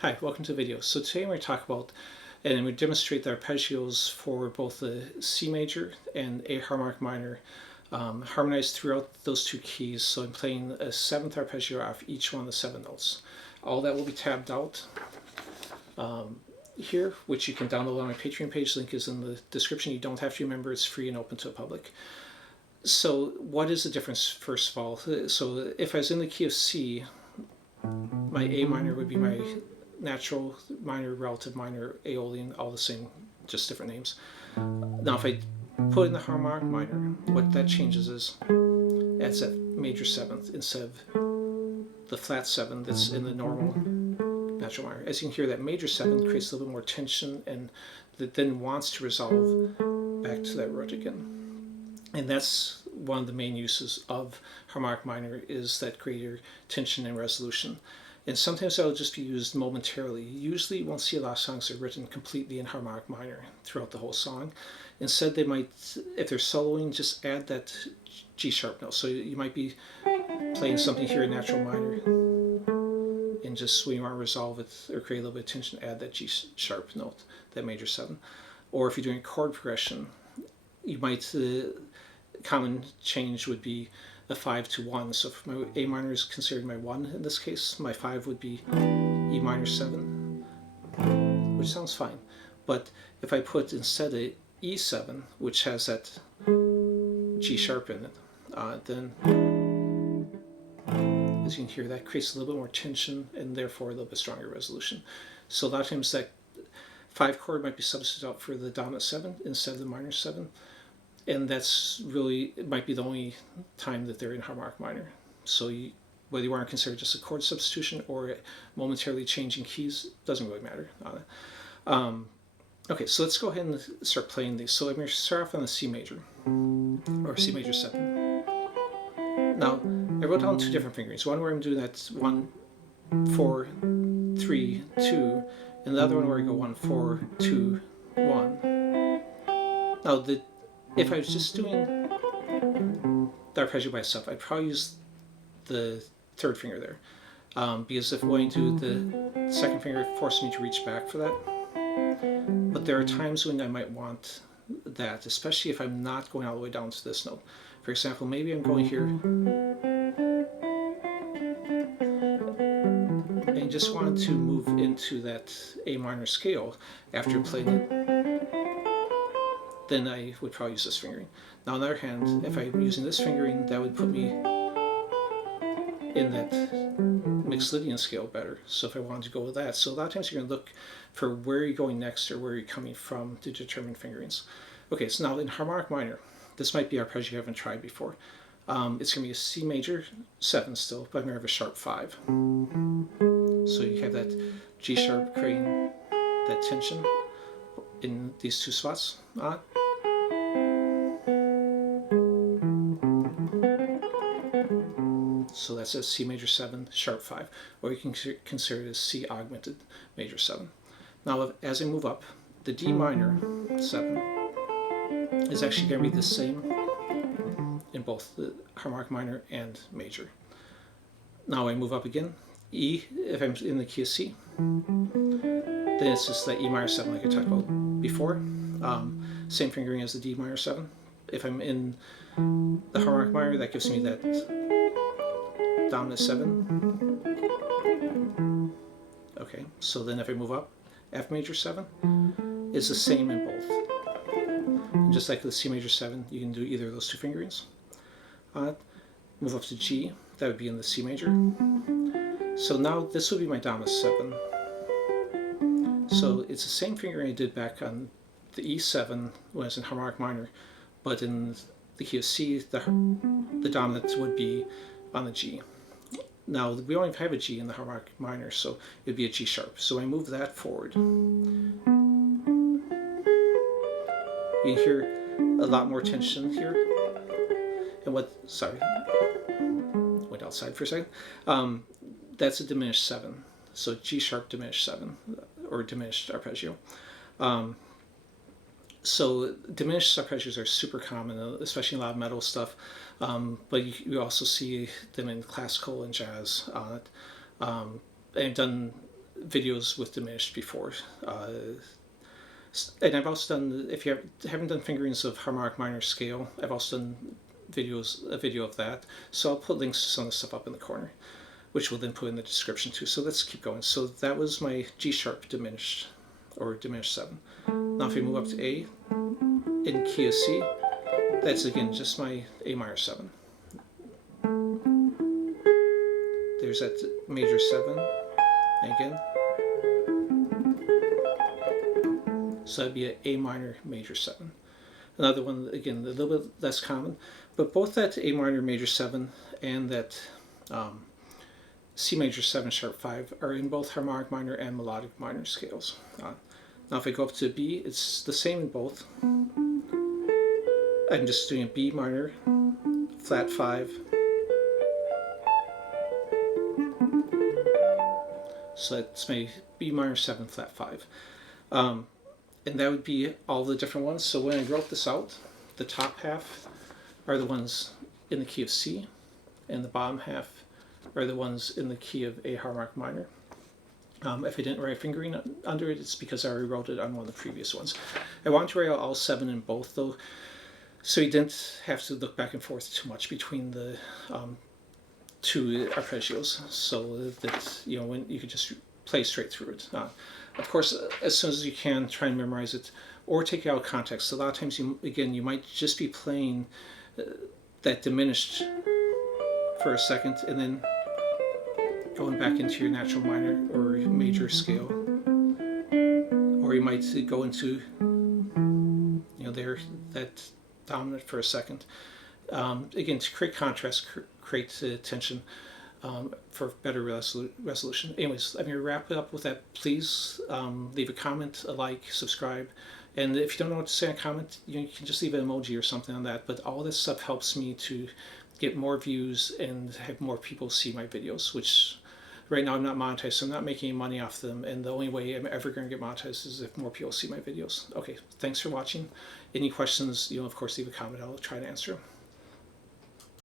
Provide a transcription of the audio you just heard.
Hi, welcome to the video. So today I'm going to talk about and we demonstrate the arpeggios for both the C major and A harmonic minor harmonized throughout those two keys. So I'm playing a seventh arpeggio off each one of the seven notes. All that will be tabbed out here, which you can download on my Patreon page. Link is in the description. You don't have to remember, it's free and open to the public. So what is the difference, first of all? So if I was in the key of C, my A minor would be my natural minor, relative minor, Aeolian, all the same, just different names. Now if I put in the harmonic minor, what that changes is adds that major seventh instead of the flat seven that's in the normal natural minor. As you can hear, that major seventh creates a little bit more tension and that then wants to resolve back to that root again. And that's one of the main uses of harmonic minor, is that greater tension and resolution. And sometimes that will just be used momentarily. Usually you won't see a lot of songs that are written completely in harmonic minor throughout the whole song. Instead they might, if they're soloing, just add that G sharp note. So you might be playing something here in natural minor, and just when you want to resolve it or create a little bit of tension, add that G sharp note, that major seven. Or if you're doing chord progression, you might, common change would be a 5 to 1. So if my A minor is considered my 1 in this case, my 5 would be E minor 7, which sounds fine. But if I put instead a E7, which has that G sharp in it, then as you can hear, that creates a little bit more tension and therefore a little bit stronger resolution. So a lot of times that 5 chord might be substituted out for the dominant 7 instead of the minor 7. And that's really, it might be the only time that they're in harmonic minor. So whether you want to consider just a chord substitution or momentarily changing keys, doesn't really matter. Okay, so let's go ahead and start playing these. So I'm going to start off on the C major, or C major 7. Now, I wrote down two different fingerings. One where I'm doing that 1, 4, 3, 2, and the other one where I go 1, 4, 2, 1. Now, if I was just doing the arpeggio by itself, I'd probably use the third finger there. Because if I'm going to do the second finger, it forces me to reach back for that. But there are times when I might want that, especially if I'm not going all the way down to this note. For example, maybe I'm going here and just wanted to move into that A minor scale after playing it. Then I would probably use this fingering. Now on the other hand, if I'm using this fingering, that would put me in that mixed Lydian scale better. So if I wanted to go with that. So a lot of times you're going to look for where you're going next or where you're coming from to determine fingerings. Okay, so now in harmonic minor, this might be arpeggio you haven't tried before. It's going to be a C major 7 still, but I'm going to have a sharp 5. So you have that G sharp creating that tension in these two spots. So that's a C major 7, sharp 5, or you can consider it as C augmented major 7. Now as I move up, the D minor 7 is actually going to be the same in both the harmonic minor and major. Now I move up again, E, if I'm in the key of C, then it's just the E minor 7 like I talked about before. Same fingering as the D minor 7. If I'm in the harmonic minor, that gives me that dominant 7. Okay, so then if I move up, F major 7 is the same in both. And just like the C major 7, you can do either of those two fingerings. Move up to G, that would be in the C major. So now this would be my dominant 7. So it's the same fingering I did back on the E7 when I was in harmonic minor, but in the key of C, the dominant would be on the G. Now we don't even have a G in the harmonic minor, so it would be a G sharp. So I move that forward. You can hear a lot more tension here. And sorry, went outside for a second. That's a diminished 7. So G sharp diminished 7, or diminished arpeggio. So diminished arpeggios are super common, especially in a lot of metal stuff. But you also see them in classical and jazz. I've done videos with diminished before. And I've also done, if you haven't done fingerings of harmonic minor scale, I've also done a video of that. So I'll put links to some of the stuff up in the corner, which we'll then put in the description too. So let's keep going. So that was my G sharp diminished, or diminished 7. Now if we move up to A in key of C, that's again just my A minor 7. There's that major 7 again. So that'd be an A minor major 7. Another one, again, a little bit less common, but both that A minor major 7 and that C major 7 sharp 5 are in both harmonic minor and melodic minor scales. Now if I go up to B, it's the same in both. I'm just doing a B minor, flat 5. So that's my B minor 7, flat 5. And that would be all the different ones. So when I wrote this out, the top half are the ones in the key of C, and the bottom half are the ones in the key of A harmonic minor. If I didn't write fingering under it, it's because I already wrote it on one of the previous ones. I wanted to write out all 7 in both though, so you didn't have to look back and forth too much between the 2 arpeggios, so that when you could just play straight through it. Of course, as soon as you can, try and memorize it, or take it out of context. So a lot of times, you might just be playing that diminished for a second, and then going back into your natural minor or major scale, or you might go into that dominant for a second. Again, to create contrast, create tension. For better resolution. Anyways, I'm going to wrap it up with that. Please leave a comment, a like, subscribe. And if you don't know what to say in a comment, you can just leave an emoji or something on that. But all this stuff helps me to get more views and have more people see my videos, which right now I'm not monetized, so I'm not making any money off them. And the only way I'm ever going to get monetized is if more people see my videos. Okay, thanks for watching. Any questions, of course, leave a comment. I'll try to answer them.